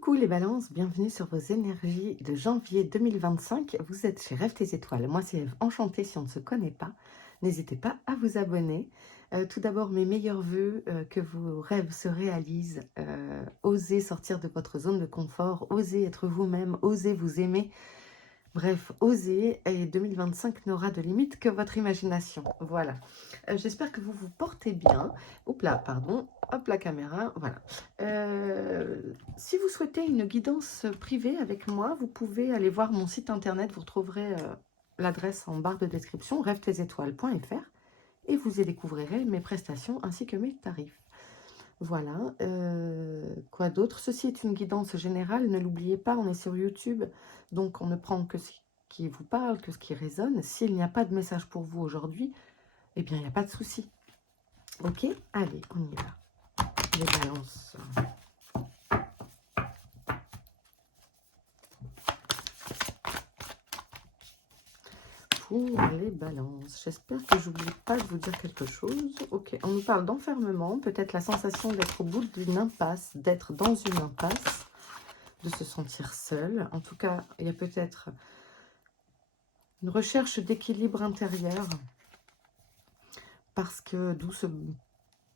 Coucou les balances, bienvenue sur vos énergies de janvier 2025. Vous êtes chez Rêve tes étoiles. Moi c'est Eve, enchantée si on ne se connaît pas. N'hésitez pas à vous abonner. Tout d'abord mes meilleurs voeux, que vos rêves se réalisent. Osez sortir de votre zone de confort, osez être vous-même, osez vous aimer. Bref, osez, et 2025 n'aura de limite que votre imagination. Voilà. J'espère que vous vous portez bien. Oups là, pardon. Hop la caméra, voilà. Si vous souhaitez une guidance privée avec moi, vous pouvez aller voir mon site internet. Vous retrouverez l'adresse en barre de description, rêve-tes-étoiles.fr, et vous y découvrirez mes prestations ainsi que mes tarifs. Voilà, quoi d'autre? Ceci est une guidance générale, ne l'oubliez pas, on est sur YouTube, donc on ne prend que ce qui vous parle, que ce qui résonne. S'il n'y a pas de message pour vous aujourd'hui, eh bien, il n'y a pas de souci. Ok? Allez, on y va. Les balances. Pour les balances. J'espère que j'oublie pas de vous dire quelque chose. Ok, on nous parle d'enfermement, peut-être la sensation d'être au bout d'une impasse, d'être dans une impasse, de se sentir seul. En tout cas, il y a peut-être une recherche d'équilibre intérieur, parce que d'où ce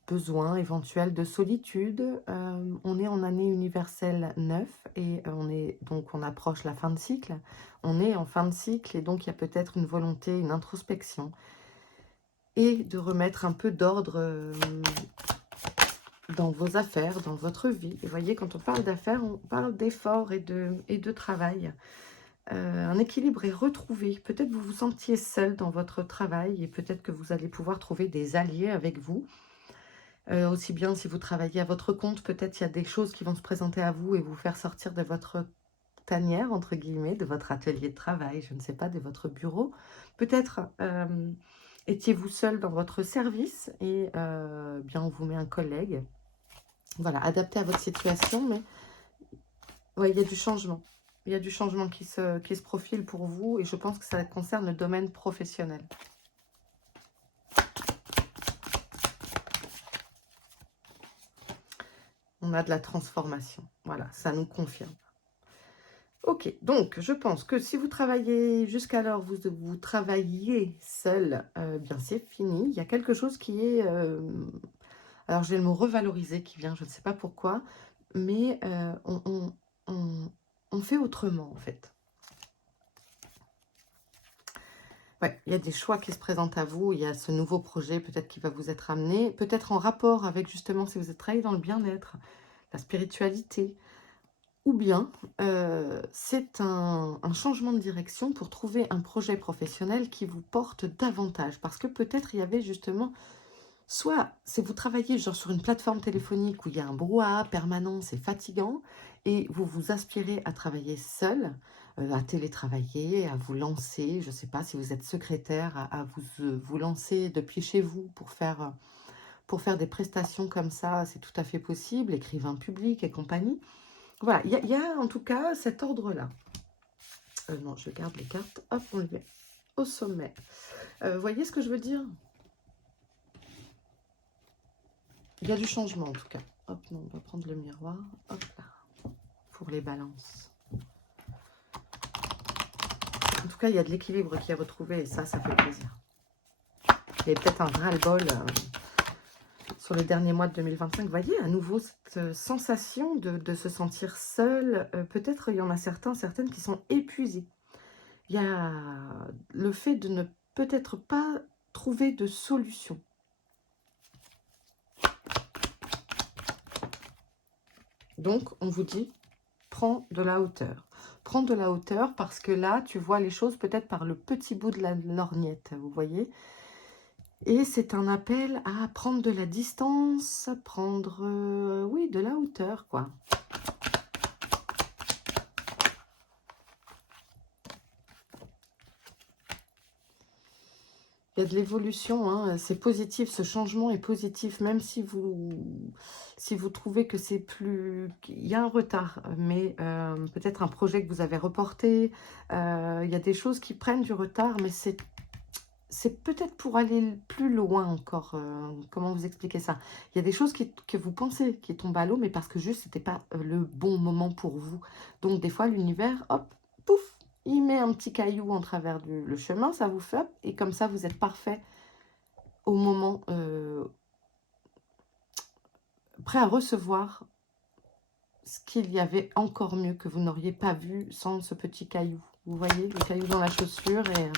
besoin éventuel de solitude. On est en année universelle 9 et on approche la fin de cycle. On est en fin de cycle et donc il y a peut-être une volonté, une introspection et de remettre un peu d'ordre dans vos affaires, dans votre vie. Et vous voyez, quand on parle d'affaires, on parle d'efforts et de travail. Un équilibre est retrouvé. Peut-être vous vous sentiez seul dans votre travail et peut-être que vous allez pouvoir trouver des alliés avec vous. Aussi bien si vous travaillez à votre compte, peut-être il y a des choses qui vont se présenter à vous et vous faire sortir de votre tanière, entre guillemets, de votre atelier de travail, je ne sais pas, de votre bureau. Peut-être étiez-vous seul dans votre service et bien on vous met un collègue. Voilà, adapté à votre situation, mais ouais, il y a du changement. Il y a du changement qui se profile pour vous et je pense que ça concerne le domaine professionnel. On a de la transformation. Voilà, ça nous confirme. Ok, donc je pense que si vous travaillez jusqu'alors, vous travailliez seul, bien c'est fini. Il y a quelque chose qui est... alors j'ai le mot revaloriser qui vient, je ne sais pas pourquoi, mais on fait autrement en fait. Ouais, il y a des choix qui se présentent à vous, il y a ce nouveau projet peut-être qui va vous être amené, peut-être en rapport avec justement si vous êtes travaillé dans le bien-être, la spiritualité, ou bien c'est un changement de direction pour trouver un projet professionnel qui vous porte davantage. Parce que peut-être il y avait justement, soit si vous travaillez genre sur une plateforme téléphonique où il y a un brouhaha permanent, c'est fatigant, et vous vous aspirez à travailler seul, à télétravailler, à vous lancer, je ne sais pas si vous êtes secrétaire, à vous lancer depuis chez vous pour faire des prestations comme ça, c'est tout à fait possible, écrivain public et compagnie. Voilà, il y a en tout cas cet ordre-là. Non, je garde les cartes. Hop, on le met au sommet. Vous voyez ce que je veux dire? Il y a du changement en tout cas. Hop, non, on va prendre le miroir. Hop là, pour les balances. En tout cas, il y a de l'équilibre qui est retrouvé et ça fait plaisir. Il y a peut-être un ras-le-bol sur les derniers mois de 2025. Vous voyez, à nouveau, cette sensation de se sentir seul. Peut-être il y en a certaines qui sont épuisées. Il y a le fait de ne peut-être pas trouver de solution. Donc, on vous dit, prends de la hauteur. Prends de la hauteur parce que là, tu vois les choses peut-être par le petit bout de la lorgnette, vous voyez. Et c'est un appel à prendre de la distance, prendre, oui, de la hauteur, quoi. Il y a de l'évolution, hein, c'est positif, ce changement est positif, même si vous trouvez que c'est plus... Il y a un retard, mais peut-être un projet que vous avez reporté, il y a des choses qui prennent du retard, mais c'est peut-être pour aller plus loin encore. Comment vous expliquer ça? Il y a des choses que vous pensez qui tombent à l'eau, mais parce que juste, c'était pas le bon moment pour vous. Donc, des fois, l'univers, hop, pouf, il met un petit caillou en travers le chemin, ça vous fait, hop, et comme ça, vous êtes parfait au moment prêt à recevoir ce qu'il y avait encore mieux que vous n'auriez pas vu sans ce petit caillou. Vous voyez, le caillou dans la chaussure et...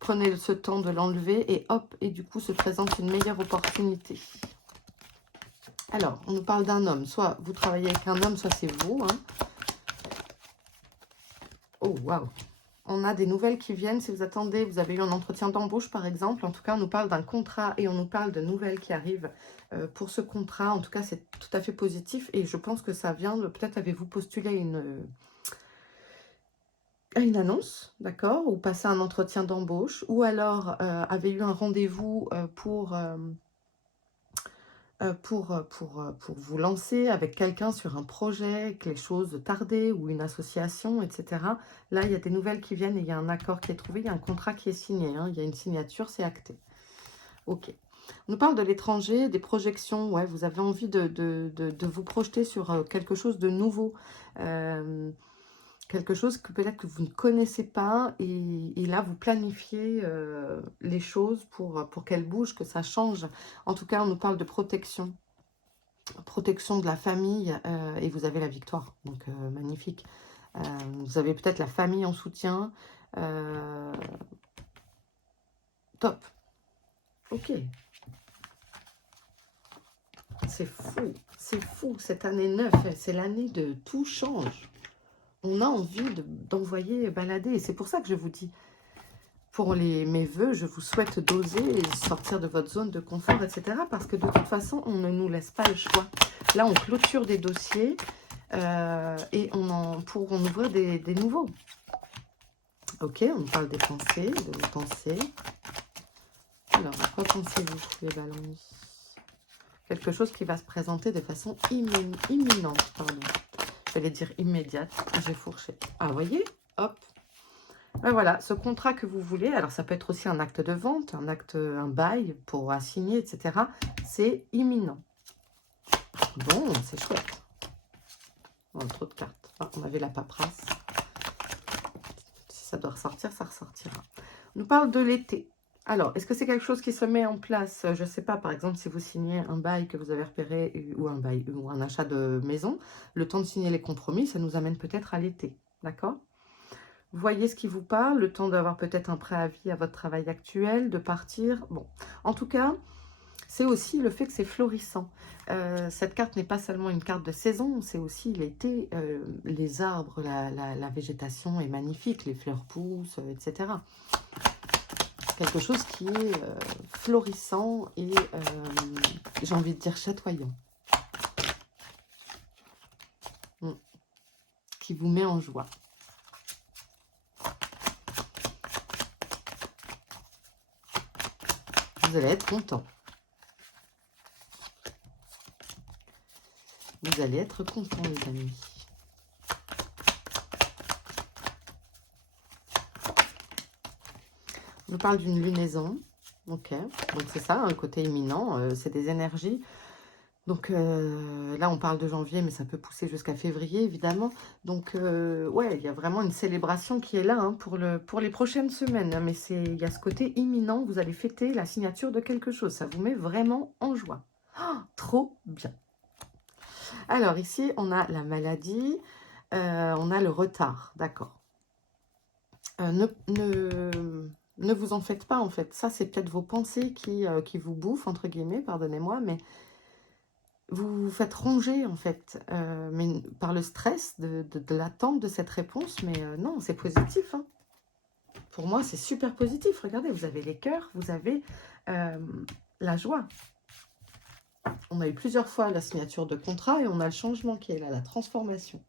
prenez ce temps de l'enlever et hop, et du coup se présente une meilleure opportunité. Alors, on nous parle d'un homme. Soit vous travaillez avec un homme, soit c'est vous. Hein. Oh, waouh! On a des nouvelles qui viennent. Si vous attendez, vous avez eu un entretien d'embauche par exemple. En tout cas, on nous parle d'un contrat et on nous parle de nouvelles qui arrivent pour ce contrat. En tout cas, c'est tout à fait positif et je pense que ça vient de... Peut-être avez-vous postulé à une annonce, d'accord, ou passer un entretien d'embauche, ou alors avez eu un rendez-vous pour vous lancer avec quelqu'un sur un projet, que les choses tardaient, ou une association, etc. Là, il y a des nouvelles qui viennent et il y a un accord qui est trouvé, il y a un contrat qui est signé, hein, il y a une signature, c'est acté. Ok. On nous parle de l'étranger, des projections, ouais, vous avez envie de vous projeter sur quelque chose de nouveau, quelque chose que peut-être que vous ne connaissez pas et là vous planifiez les choses pour qu'elles bougent, que ça change. En tout cas, on nous parle de protection de la famille et vous avez la victoire, donc magnifique. Vous avez peut-être la famille en soutien. Top. Ok. C'est fou, cette année 9, c'est l'année de tout change. On a envie d'envoyer balader. Et c'est pour ça que je vous dis, pour mes vœux, je vous souhaite d'oser sortir de votre zone de confort, etc. Parce que de toute façon, on ne nous laisse pas le choix. Là, on clôture des dossiers et pour en ouvrir des nouveaux. Ok, on parle des pensées, de vos pensées. Alors, à quoi pensez-vous, les balances? Quelque chose qui va se présenter de façon imminente, pardon. J'allais dire immédiate, j'ai fourché. Ah, vous voyez? Hop. Ben voilà, ce contrat que vous voulez, alors ça peut être aussi un acte de vente, un bail pour assigner, etc. C'est imminent. Bon, c'est chouette. Oh, trop de cartes. Ah, on avait la paperasse. Si ça doit ressortir, ça ressortira. On nous parle de l'été. Alors, est-ce que c'est quelque chose qui se met en place? Je ne sais pas, par exemple, si vous signez un bail que vous avez repéré, ou un bail, ou un achat de maison, le temps de signer les compromis, ça nous amène peut-être à l'été, d'accord? Voyez ce qui vous parle, le temps d'avoir peut-être un préavis à votre travail actuel, de partir. Bon, en tout cas, c'est aussi le fait que c'est florissant. Cette carte n'est pas seulement une carte de saison, c'est aussi l'été. Les arbres, la végétation est magnifique, les fleurs poussent, etc. Quelque chose qui est florissant et, j'ai envie de dire, chatoyant. Qui vous met en joie. Vous allez être content. Vous allez être content, les amis. On nous parle d'une lunaison. Ok, donc c'est ça, le côté imminent, c'est des énergies. Donc là, on parle de janvier, mais ça peut pousser jusqu'à février, évidemment. Donc, ouais, il y a vraiment une célébration qui est là hein, pour les prochaines semaines. Hein, mais il y a ce côté imminent, vous allez fêter la signature de quelque chose. Ça vous met vraiment en joie. Oh, trop bien. Alors, ici, on a la maladie, on a le retard, d'accord. Ne vous en faites pas, en fait. Ça, c'est peut-être vos pensées qui vous bouffent, entre guillemets, pardonnez-moi, mais... vous vous faites ronger, en fait, mais par le stress de l'attente de cette réponse. Mais non, c'est positif. Hein. Pour moi, c'est super positif. Regardez, vous avez les cœurs, vous avez la joie. On a eu plusieurs fois la signature de contrat et on a le changement qui est là, la transformation.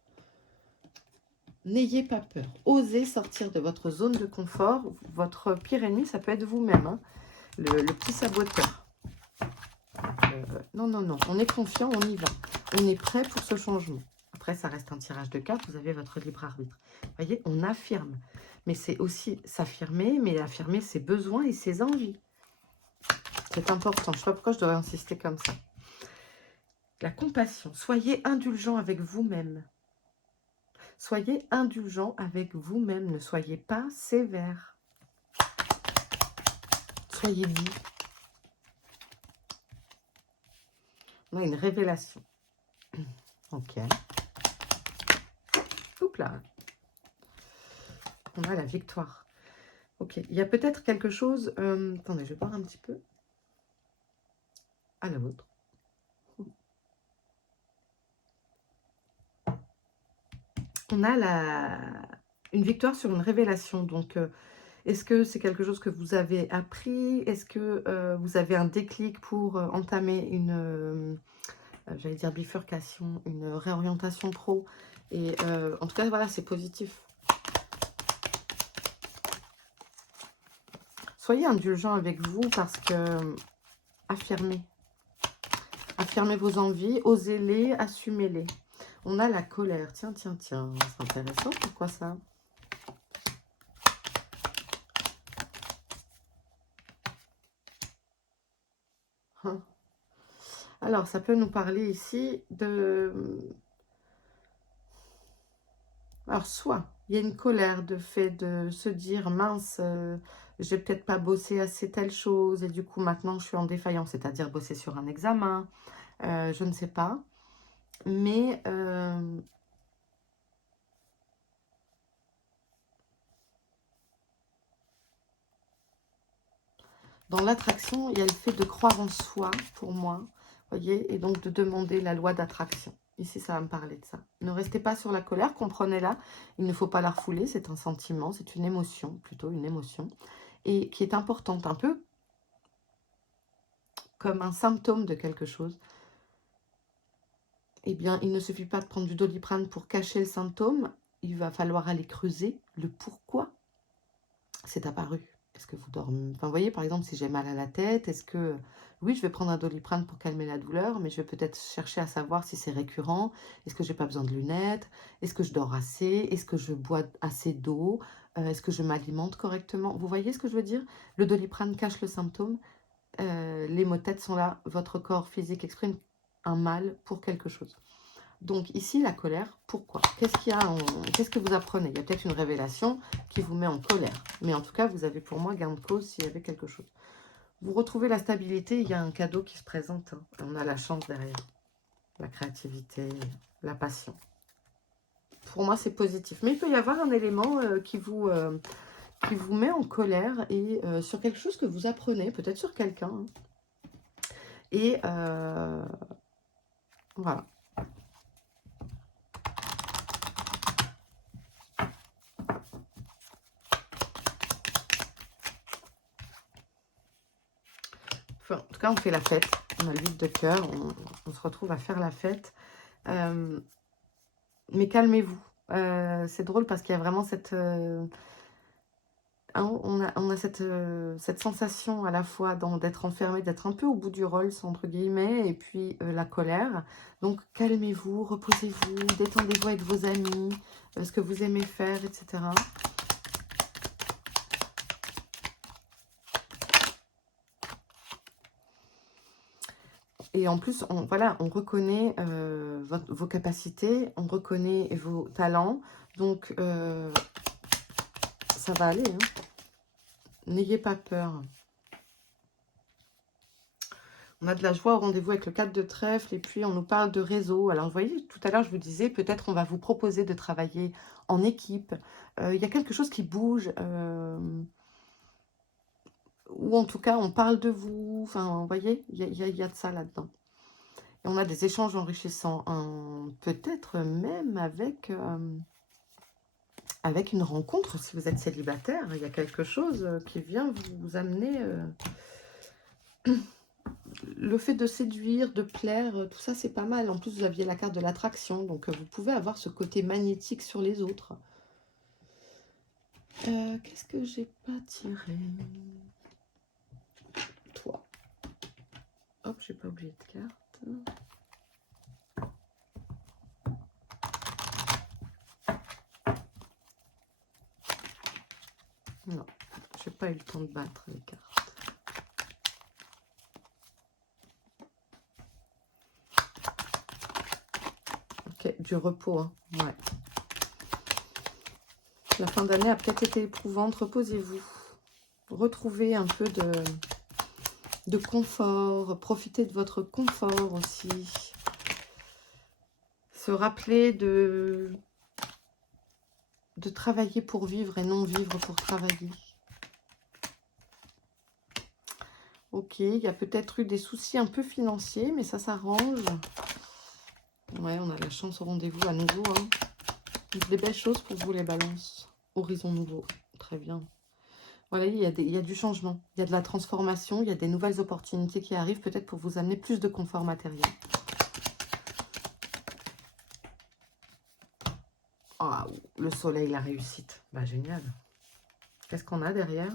N'ayez pas peur. Osez sortir de votre zone de confort. Votre pire ennemi, ça peut être vous-même. Hein. Le petit saboteur. Non, non, non. On est confiant, on y va. On est prêt pour ce changement. Après, ça reste un tirage de cartes. Vous avez votre libre arbitre. Vous voyez, on affirme. Mais c'est aussi s'affirmer, mais affirmer ses besoins et ses envies. C'est important. Je ne sais pas pourquoi je devrais insister comme ça. La compassion. Soyez indulgent avec vous-même. Soyez indulgent avec vous-même. Ne soyez pas sévère. Soyez doux. On a une révélation. Ok. Oups là. On a la victoire. Ok. Il y a peut-être quelque chose... attendez, je vais boire un petit peu. À la vôtre. On a une victoire sur une révélation. Donc, est-ce que c'est quelque chose que vous avez appris? Est-ce que vous avez un déclic pour entamer une, j'allais dire bifurcation, une réorientation pro? Et en tout cas, voilà, c'est positif. Soyez indulgent avec vous parce que affirmez. Affirmez vos envies, osez-les, assumez-les. On a la colère. Tiens, tiens, tiens. C'est intéressant. Pourquoi ça? Hein. Alors, ça peut nous parler ici de... Alors, soit il y a une colère de fait de se dire, mince, j'ai peut-être pas bossé assez telle chose et du coup, maintenant, je suis en défaillance, c'est-à-dire bosser sur un examen, je ne sais pas. Mais dans l'attraction, il y a le fait de croire en soi, pour moi, voyez, et donc de demander la loi d'attraction. Ici, ça va me parler de ça. Ne restez pas sur la colère, comprenez-la. Il ne faut pas la refouler, c'est un sentiment, c'est une émotion, plutôt une émotion, et qui est importante, un peu comme un symptôme de quelque chose. Eh bien, il ne suffit pas de prendre du Doliprane pour cacher le symptôme. Il va falloir aller creuser le pourquoi c'est apparu. Est-ce que vous dormez? Enfin, vous voyez, par exemple, si j'ai mal à la tête, est-ce que... Oui, je vais prendre un Doliprane pour calmer la douleur, mais je vais peut-être chercher à savoir si c'est récurrent. Est-ce que j'ai pas besoin de lunettes? Est-ce que je dors assez? Est-ce que je bois assez d'eau? Est-ce que je m'alimente correctement? Vous voyez ce que je veux dire? Le Doliprane cache le symptôme. Les maux de tête sont là. Votre corps physique exprime un mal pour quelque chose. Donc ici, la colère, pourquoi? Qu'est-ce que vous apprenez? Il y a peut-être une révélation qui vous met en colère. Mais en tout cas, vous avez pour moi gain de cause s'il y avait quelque chose. Vous retrouvez la stabilité, il y a un cadeau qui se présente. Hein. On a la chance derrière. La créativité, la passion. Pour moi, c'est positif. Mais il peut y avoir un élément qui vous met en colère et sur quelque chose que vous apprenez, peut-être sur quelqu'un. Hein. Et voilà. Enfin, en tout cas, on fait la fête. On a le 8 de cœur. On se retrouve à faire la fête. Mais calmez-vous. C'est drôle parce qu'il y a vraiment cette... on a cette sensation à la fois d'être enfermé, d'être un peu au bout du rôle, entre guillemets, et puis la colère. Donc, calmez-vous, reposez-vous, détendez-vous avec vos amis, ce que vous aimez faire, etc. Et en plus, voilà, on reconnaît vos capacités, on reconnaît vos talents. Donc, ça va aller. Hein. N'ayez pas peur. On a de la joie au rendez-vous avec le 4 de trèfle et puis on nous parle de réseau. Alors, vous voyez, tout à l'heure, je vous disais, peut-être on va vous proposer de travailler en équipe. Il y a quelque chose qui bouge. Ou en tout cas, on parle de vous. Enfin, vous voyez, il y a de ça là-dedans. Et on a des échanges enrichissants. Peut-être même avec une rencontre, si vous êtes célibataire. Il y a quelque chose qui vient vous amener... Le fait de séduire, de plaire, tout ça, c'est pas mal. En plus, vous aviez la carte de l'attraction, donc vous pouvez avoir ce côté magnétique sur les autres. Qu'est-ce que j'ai pas tiré? Toi. Hop, j'ai pas oublié de carte. Non, je n'ai pas eu le temps de battre les cartes. Ok, du repos, hein. Ouais. La fin d'année a peut-être été éprouvante. Reposez-vous. Retrouvez un peu de confort. Profitez de votre confort aussi. Se rappeler de travailler pour vivre et non vivre pour travailler. Ok, il y a peut-être eu des soucis un peu financiers, mais ça s'arrange. Ouais, on a la chance au rendez-vous à nouveau. Hein. Des belles choses pour vous, les balances. Horizon nouveau. Très bien. Voilà, il y a du changement. Il y a de la transformation. Il y a des nouvelles opportunités qui arrivent, peut-être pour vous amener plus de confort matériel. Ah, le soleil, la réussite. Bah, génial. Qu'est-ce qu'on a derrière?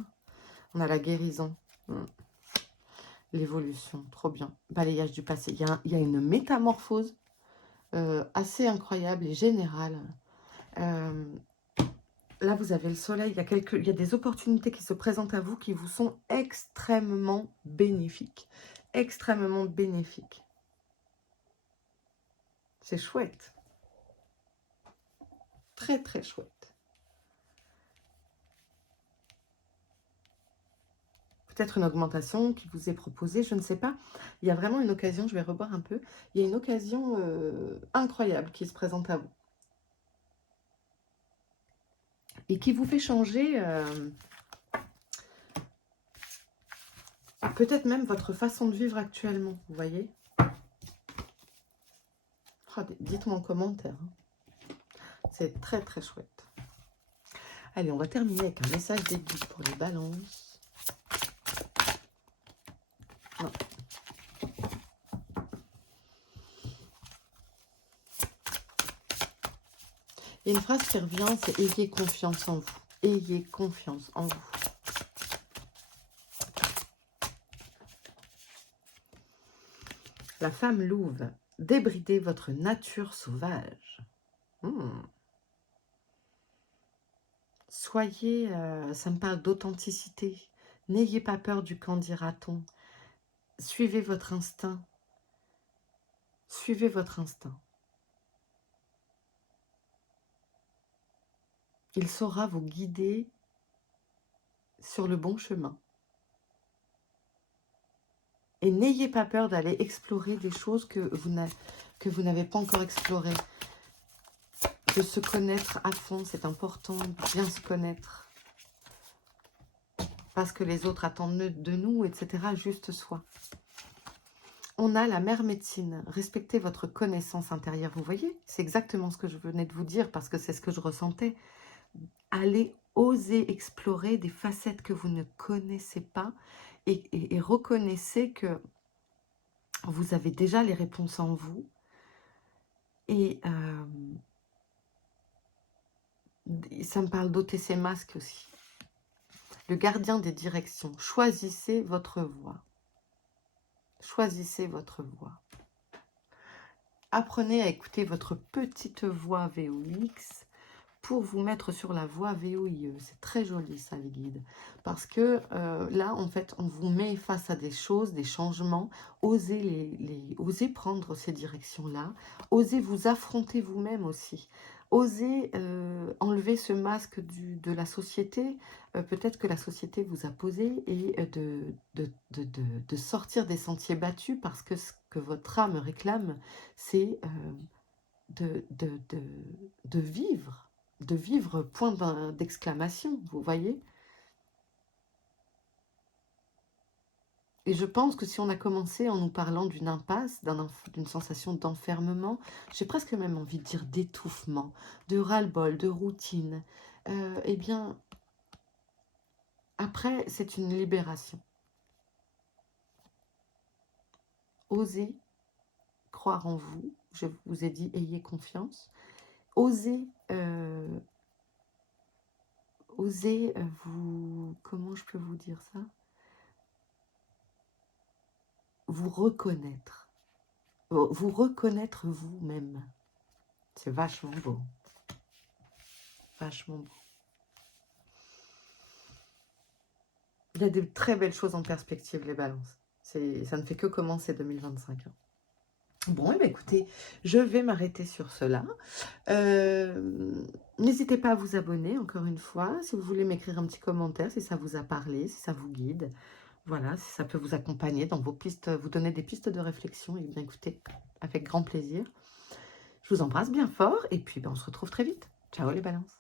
On a la guérison. L'évolution, trop bien. Balayage du passé. Il y a une métamorphose assez incroyable et générale. Là, vous avez le soleil. Il y a des opportunités qui se présentent à vous qui vous sont extrêmement bénéfiques. Extrêmement bénéfiques. C'est chouette. Très, très chouette. Peut-être une augmentation qui vous est proposée, je ne sais pas. Il y a vraiment une occasion, je vais revoir un peu. Il y a une occasion incroyable qui se présente à vous. Et qui vous fait changer peut-être même votre façon de vivre actuellement, vous voyez. Oh, dites-moi en commentaire. Hein. C'est très très chouette. Allez, on va terminer avec un message des guides pour les balances. Non. Et une phrase qui revient, c'est « Ayez confiance en vous ». Ayez confiance en vous. La femme louve, débridez votre nature sauvage. Soyez, ça me parle d'authenticité. N'ayez pas peur du qu'en dira-t-on. Suivez votre instinct. Suivez votre instinct. Il saura vous guider sur le bon chemin. Et n'ayez pas peur d'aller explorer des choses que vous n'avez pas encore explorées. De se connaître à fond, c'est important, de bien se connaître. Parce que les autres attendent de nous, etc. Juste soi. On a la mère médecine. Respectez votre connaissance intérieure. Vous voyez, c'est exactement ce que je venais de vous dire parce que c'est ce que je ressentais. Allez oser explorer des facettes que vous ne connaissez pas et reconnaissez que vous avez déjà les réponses en vous. Et ça me parle d'ôter ses masques aussi. Le gardien des directions. Choisissez votre voie. Choisissez votre voie. Apprenez à écouter votre petite voix VOX pour vous mettre sur la voie VOIE. C'est très joli ça, les guides. Parce que là, en fait, on vous met face à des choses, des changements. Osez prendre ces directions-là. Osez vous affronter vous-même aussi. Osez enlever ce masque de la société. Peut-être que la société vous a posé et de sortir des sentiers battus parce que ce que votre âme réclame, c'est de vivre. De vivre, point d'exclamation, vous voyez. Et je pense que si on a commencé en nous parlant d'une impasse, d'une sensation d'enfermement, j'ai presque même envie de dire d'étouffement, de ras-le-bol, de routine, eh bien, après, c'est une libération. Osez croire en vous, je vous ai dit, ayez confiance. Osez vous... Comment je peux vous dire ça? Vous reconnaître. Vous reconnaître vous-même. C'est vachement beau. Vachement beau. Il y a de très belles choses en perspective, les balances. Ça ne fait que commencer 2025. Hein. Bon, eh bien, écoutez, je vais m'arrêter sur cela. N'hésitez pas à vous abonner, encore une fois. Si vous voulez m'écrire un petit commentaire, si ça vous a parlé, si ça vous guide. Voilà, si ça peut vous accompagner dans vos pistes, vous donner des pistes de réflexion. Et bien, écoutez, avec grand plaisir. Je vous embrasse bien fort et puis ben, on se retrouve très vite. Ciao les balances.